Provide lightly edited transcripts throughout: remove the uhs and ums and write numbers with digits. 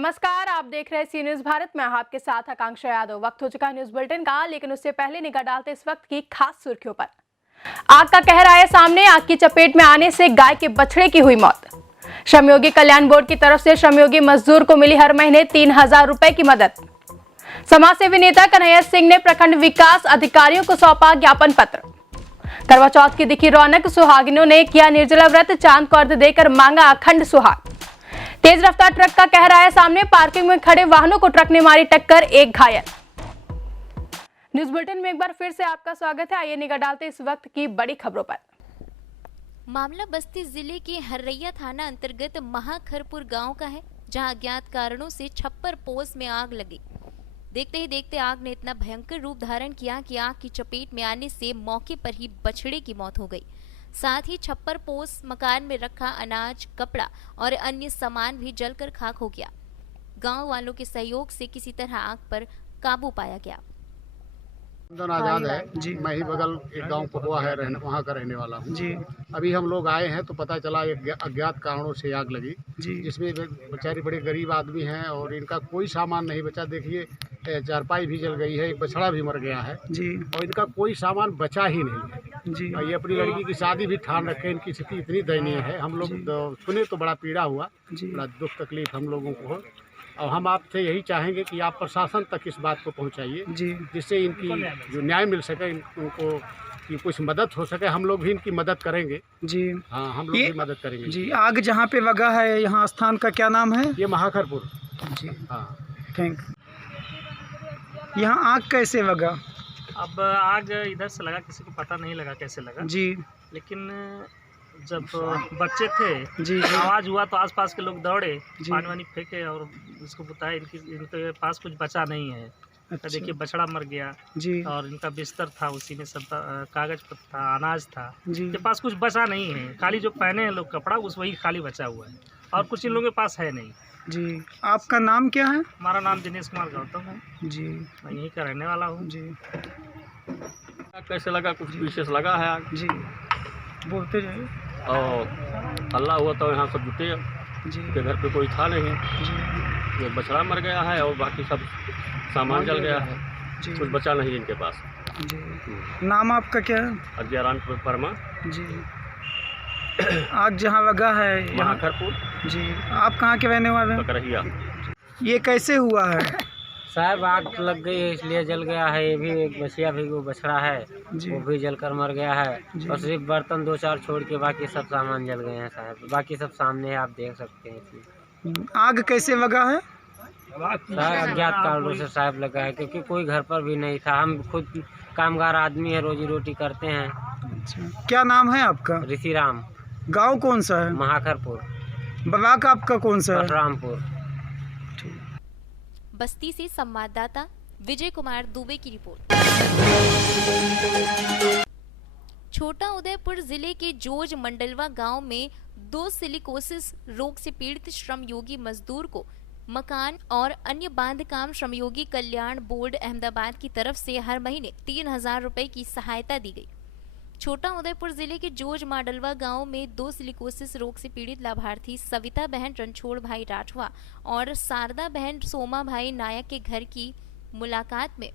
नमस्कार, आप देख रहे हैं सी न्यूज भारत में। आपके साथ आकांक्षा यादव। वक्त हो चुका है न्यूज बुलेटिन का, लेकिन उससे पहले निगाह डालते इस वक्त की खास सुर्खियों पर। आग का कहर आया सामने। आग की चपेट में आने से गाय के बछड़े की हुई मौत। श्रमयोगी कल्याण बोर्ड की तरफ से श्रमयोगी मजदूर को मिली हर महीने 3000 रुपए की मदद। समाजसेवी नेता कन्हैया सिंह ने प्रखंड विकास अधिकारियों को सौंपा ज्ञापन पत्र। करवा चौथ की दिखी रौनक, सुहागिनों ने किया निर्जला व्रत, चांद को अर्घ्य देकर मांगा अखंड सुहाग। तेज रफ्तार ट्रक का कहर आया सामने। पार्किंग में खड़े वाहनों को ट्रक ने मारी टक्कर, एक घायल। न्यूज बुलेटिन में एक बार फिर से आपका स्वागत है। आइए निगाह डालते इस वक्त की बड़ी खबरों पर। मामला बस्ती जिले के हर्रैया थाना अंतर्गत महाखरपुर गांव का है, जहां अज्ञात कारणों से छप्पर पोस में आग लगी। देखते ही देखते आग ने इतना भयंकर रूप धारण किया कि आग की चपेट में आने से मौके पर ही बछड़े की मौत हो गई। साथ ही छप्पर पोस मकान में रखा अनाज, कपड़ा और अन्य सामान भी जलकर खाक हो गया। गांव वालों के सहयोग से किसी तरह आग पर काबू पाया गया। आजाद है जी। मैं ही बगल एक गांव पहुआ है, वहाँ का रहने वाला हूँ जी। अभी हम लोग आए हैं तो पता चला एक अज्ञात कारणों से आग लगी जी, जिसमें बेचारे बड़े गरीब आदमी हैं और इनका कोई सामान नहीं बचा। देखिए, चारपाई भी जल गई है, एक बछड़ा भी मर गया है जी, और इनका कोई सामान बचा ही नहीं है जी। ये अपनी लड़की की शादी भी ठान रखे। इनकी स्थिति इतनी दयनीय है, हम लोग सुने तो बड़ा पीड़ा हुआ, बड़ा दुख तकलीफ हम लोगों को हो। और हम आपसे यही चाहेंगे कि आप प्रशासन तक इस बात को पहुंचाइए जी, जिससे इनकी जो न्याय मिल सके, उनको की कुछ मदद हो सके। हम लोग भी इनकी मदद करेंगे जी। हाँ, हम लोग भी मदद करेंगे जी। आग जहाँ पे लगा है, यहाँ स्थान का क्या नाम है? ये महाखरपुर जी। हाँ, थैंक। यहाँ आग कैसे लगा? अब आग इधर से लगा, किसी को पता नहीं लगा कैसे लगा जी, लेकिन जब बच्चे थे जी आवाज़ हुआ तो आसपास के लोग दौड़े, पानी वानी फेंके और उसको बताया इनके पास कुछ बचा नहीं है। अच्छा। देखिए, बछड़ा मर गया जी, और इनका बिस्तर था, उसी में सब कागज था, अनाज था जी। इनके पास कुछ बचा नहीं है, खाली जो पहने हैं लोग कपड़ा उस वही खाली बचा हुआ है, और कुछ इन लोगों के पास है नहीं जी। आपका नाम क्या है? हमारा नाम दिनेश कुमार गौतम है जी, मैं यहीं का रहने वाला हूँ जी। कैसे लगा? कुछ विशेष लगा है आग जी, बोलते जाइए। और हल्ला हुआ तो यहाँ सब जुटे जी, के घर पे कोई था नहीं जी। ये बछड़ा मर गया है और बाकी सब सामान जल गया है जी, कुछ बचा नहीं इनके पास जी। नाम आपका क्या है? अज्ञारान परमा जी। आग जहाँ लगा है महाखरपुर जी, आप कहाँ के रहने वाले हैं? बकरहिया। ये कैसे हुआ है? साहब आग लग गई है इसलिए जल गया है। ये भी एक बछिया भी वो बछड़ा है जी, वो भी जलकर मर गया है, जी। और सिर्फ बर्तन 2-4 छोड़ के बाकी सब सामान जल गए हैं साहब। बाकी सब सामने है, आप देख सकते हैं इसमें। आग कैसे लगा है? साहब अज्ञात कारणों से साहब लगा है, क्योंकि कोई घर पर भी नहीं था। हम खुद कामगार आदमी है, रोजी रोटी करते हैं। अच्छा, क्या नाम है आपका? ऋषि राम। गाँव कौन सा है? महाखरपुर। ब्लॉक आपका कौन सा है? रामपुर। बस्ती से संवाददाता विजय कुमार दुबे की रिपोर्ट। छोटा उदयपुर जिले के जोज मंडलवा गांव में 2 सिलिकोसिस रोग से पीड़ित श्रमयोगी मजदूर को मकान और अन्य बांधकाम श्रमयोगी कल्याण बोर्ड अहमदाबाद की तरफ से हर महीने 3000 रुपए की सहायता दी गई। छोटा उदयपुर जिले के जोज माडलवा गांव में 2 सिलिकोसिस रोग से पीड़ित लाभार्थी सविता बहन रणछोड़ भाई राठवा और शारदा बहन सोमा भाई नायक के घर की मुलाकात में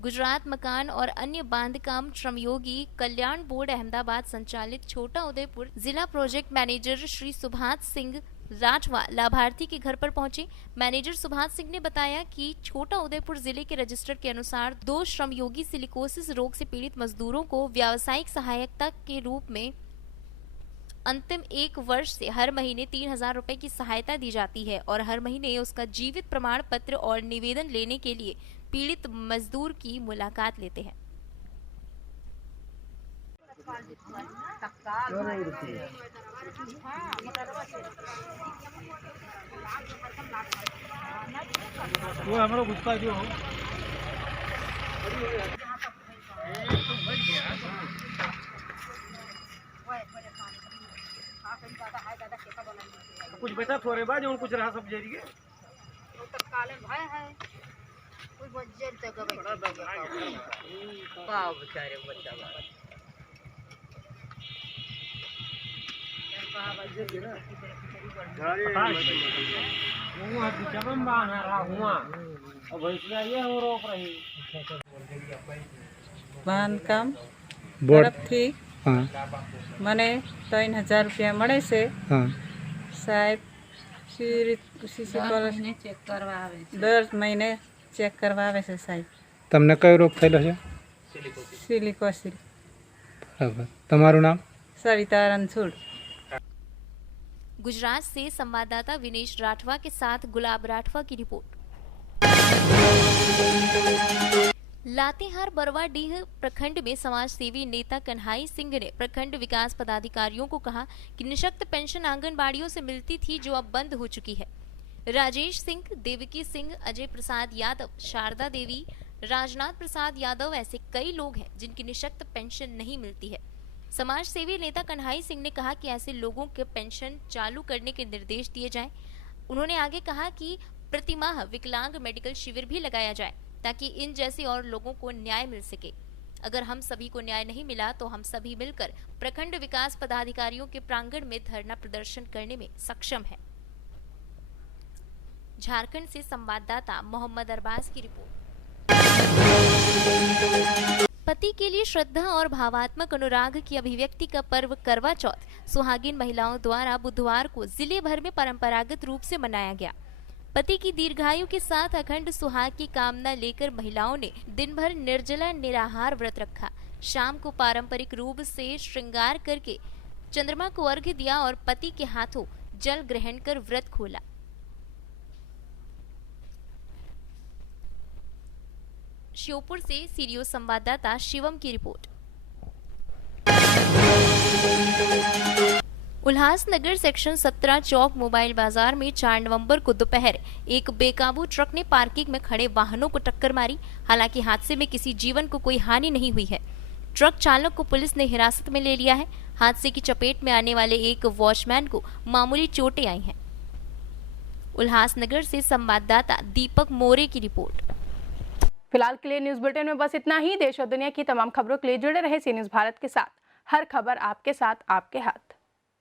गुजरात मकान और अन्य बांधकाम श्रमयोगी कल्याण बोर्ड अहमदाबाद संचालित छोटा उदयपुर जिला प्रोजेक्ट मैनेजर श्री सुभाष सिंह राठवा लाभार्थी के घर पर पहुंचे। मैनेजर सुभाष सिंह ने बताया कि छोटा उदयपुर जिले के रजिस्टर के अनुसार 2 श्रमयोगी सिलिकोसिस रोग से पीड़ित मजदूरों को व्यावसायिक सहायता के रूप में अंतिम 1 वर्ष से हर महीने 3000 रुपए की सहायता दी जाती है, और हर महीने उसका जीवित प्रमाण पत्र और निवेदन लेने के लिए पीड़ित मजदूर की मुलाकात लेते हैं। वो हमारा गुस्सा जो हो कुछ बेटा थोड़े बाद जो कुछ रहा सब जरिए तत्कालीन भाई है कोई बजट तक बड़ा बेचारे बच्चा બાંધકામ बोर्ड તરફથી हाँ મને 3000 રૂપિયા મળે છે हाँ સાહેબ દર મહિને ચેક કરવા આવે છે સાહેબ તમને કયો રોગ થયેલો છે? સિલિકોસિસ બરાબર. તમારું નામ? સરિતા રણછોડ गुजरात से संवाददाता विनेश राठवा के साथ गुलाब राठवा की रिपोर्ट। लातेहार बरवाडीह प्रखंड में समाज सेवी नेता कन्हाई सिंह ने प्रखंड विकास पदाधिकारियों को कहा कि निःशक्त पेंशन आंगनबाड़ियों से मिलती थी जो अब बंद हो चुकी है। राजेश सिंह, देवकी सिंह, अजय प्रसाद यादव, शारदा देवी, राजनाथ प्रसाद यादव ऐसे कई लोग हैं जिनकी निःशक्त पेंशन नहीं मिलती है। समाज सेवी नेता कन्हाई सिंह ने कहा कि ऐसे लोगों के पेंशन चालू करने के निर्देश दिए जाएं। उन्होंने आगे कहा कि प्रतिमाह विकलांग मेडिकल शिविर भी लगाया जाए ताकि इन जैसे और लोगों को न्याय मिल सके। अगर हम सभी को न्याय नहीं मिला तो हम सभी मिलकर प्रखंड विकास पदाधिकारियों के प्रांगण में धरना प्रदर्शन करने में सक्षम हैं। झारखंड से संवाददाता मोहम्मद अरबाज की रिपोर्ट। पति के लिए श्रद्धा और भावात्मक अनुराग की अभिव्यक्ति का पर्व करवा चौथ सुहागिन महिलाओं द्वारा बुधवार को जिले भर में परंपरागत रूप से मनाया गया। पति की दीर्घायु के साथ अखंड सुहाग की कामना लेकर महिलाओं ने दिन भर निर्जला निराहार व्रत रखा। शाम को पारंपरिक रूप से श्रृंगार करके चंद्रमा को अर्घ्य दिया और पति के हाथों जल ग्रहण कर व्रत खोला। श्योपुर से सीरियो संवाददाता शिवम की रिपोर्ट। उल्लासनगर सेक्शन 17 चौक मोबाइल बाजार में 4 नवंबर को दोपहर एक बेकाबू ट्रक ने पार्किंग में खड़े वाहनों को टक्कर मारी। हालांकि हादसे में किसी जीवन को कोई हानि नहीं हुई है। ट्रक चालक को पुलिस ने हिरासत में ले लिया है। हादसे की चपेट में आने वाले एक वॉचमैन को मामूली चोटें आई हैं। उल्लासनगर से संवाददाता दीपक मोरे की रिपोर्ट। फिलहाल के लिए न्यूज बुलेटिन में बस इतना ही। देश और दुनिया की तमाम खबरों के लिए जुड़े रहे सी न्यूज भारत के साथ। हर खबर आपके साथ, आपके हाथ।